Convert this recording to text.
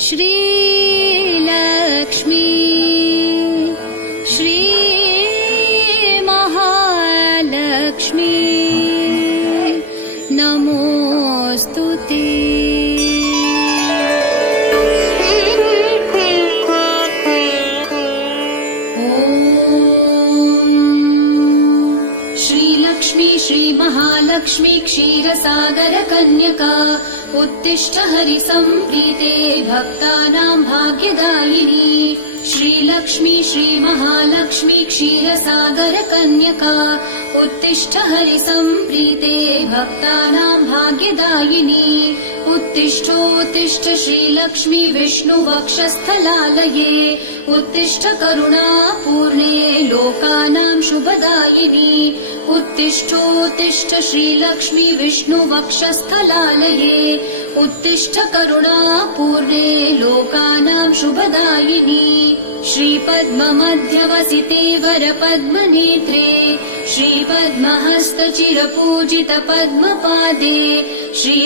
श्रीलक्ष्मी श्रीमहालक्ष्मी नमोऽस्तु ते। श्रीलक्ष्मी श्रीमहालक्ष्मी क्षीरसागर कन्यका उत्तिष्ठ हरिसम्प्रीते भक्तानां भाग्यदायिनी। श्रीलक्ष्मी श्रीमहालक्ष्मी क्षीरसागर कन्यका उत्तिष्ठ हरिसम्प्रीते भक्तानां भाग्यदायिनी। उत्तिष्ठोत्तिष्ठ श्रीलक्ष्मी विष्णुवक्षस्थलालये उत्तिष्ठ करुणापूर्णे लोकानां शुभदायिनी। उत्तिष्ठोत्तिष्ठ श्रीलक्ष्मी विष्णुवक्षस्थलालये उत्तिष्ठ करुणापूर्णे लोकानां शुभदायिनी। श्रीपद्ममध्यवसिते वरपद्मनेत्रे श्रीपद्महस्तचिरपूजित पद्मपादे श्री